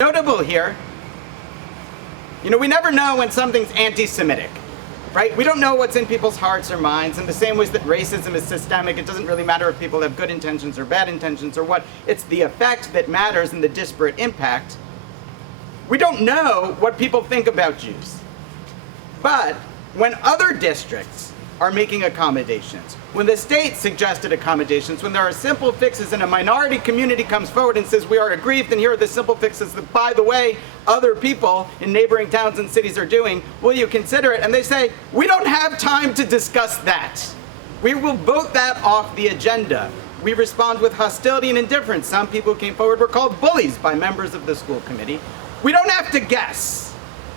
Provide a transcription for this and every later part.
Notable here, we never know when something's anti-Semitic, right? We don't know what's in people's hearts or minds. In the same ways that racism is systemic, it doesn't really matter if people have good intentions or bad intentions or what. It's the effect that matters and the disparate impact. We don't know what people think about Jews. But when other districts are making accommodations, when the state suggested accommodations, when there are simple fixes and a minority community comes forward and says, we are aggrieved and here are the simple fixes that, by the way, other people in neighboring towns and cities are doing, will you consider it? And they say, we don't have time to discuss that. We will vote that off the agenda. We respond with hostility and indifference. Some people who came forward were called bullies by members of the school committee. We don't have to guess.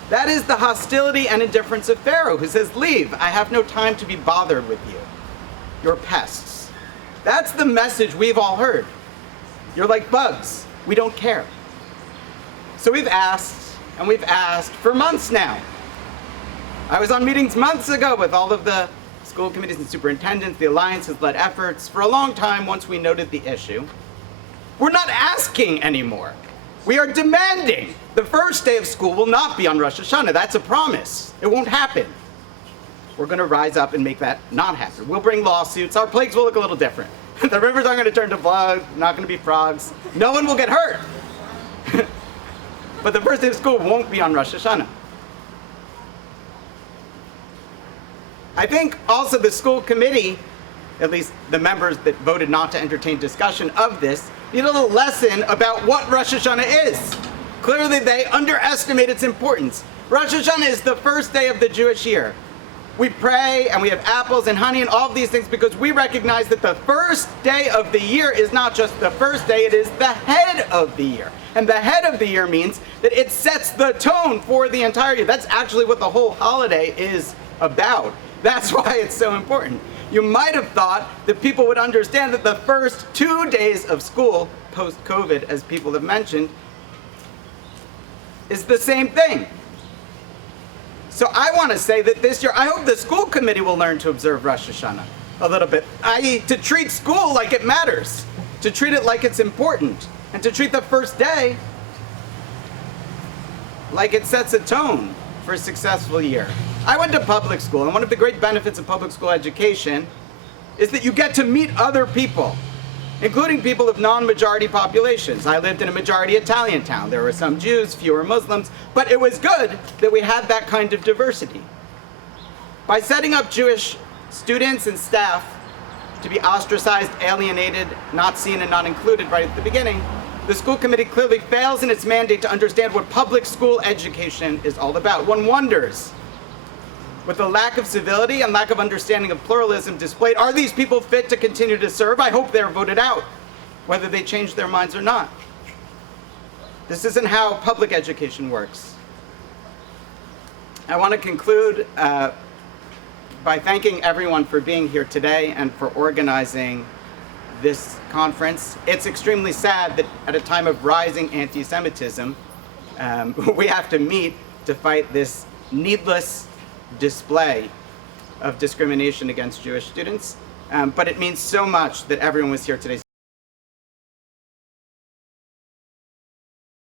That is the hostility and indifference of Pharaoh, who says, leave, I have no time to be bothered with you. You're pests. That's the message we've all heard. You're like bugs. We don't care. So we've asked, and we've asked for months now. I was on meetings months ago with all of the school committees and superintendents. The Alliance has led efforts for a long time once we noted the issue. We're not asking anymore. We are demanding. The first day of school will not be on Rosh Hashanah. That's a promise. It won't happen. We're going to rise up and make that not happen. We'll bring lawsuits. Our plagues will look a little different. The rivers aren't going to turn to blood, not going to be frogs. No one will get hurt. But the first day of school won't be on Rosh Hashanah. I think also the school committee, at least the members that voted not to entertain discussion of this, need a little lesson about what Rosh Hashanah is. Clearly they underestimate its importance. Rosh Hashanah is the first day of the Jewish year. We pray and we have apples and honey and all of these things because we recognize that the first day of the year is not just the first day, it is the head of the year. And the head of the year means that it sets the tone for the entire year. That's actually what the whole holiday is about. That's why it's so important. You might have thought that people would understand that the first 2 days of school, post-COVID, as people have mentioned, is the same thing. So I want to say that this year, I hope the school committee will learn to observe Rosh Hashanah a little bit, i.e. to treat school like it matters, to treat it like it's important, and to treat the first day like it sets a tone for a successful year. I went to public school, and one of the great benefits of public school education is that you get to meet other people, including people of non-majority populations. I lived in a majority Italian town. There were some Jews, fewer Muslims, but it was good that we had that kind of diversity. By setting up Jewish students and staff to be ostracized, alienated, not seen, and not included right at the beginning, the school committee clearly fails in its mandate to understand what public school education is all about. One wonders, with the lack of civility and lack of understanding of pluralism displayed, are these people fit to continue to serve? I hope they're voted out, whether they change their minds or not. This isn't how public education works. I want to conclude by thanking everyone for being here today and for organizing this conference. It's extremely sad that at a time of rising anti-Semitism, we have to meet to fight this needless display of discrimination against Jewish students. But it means so much that everyone was here today.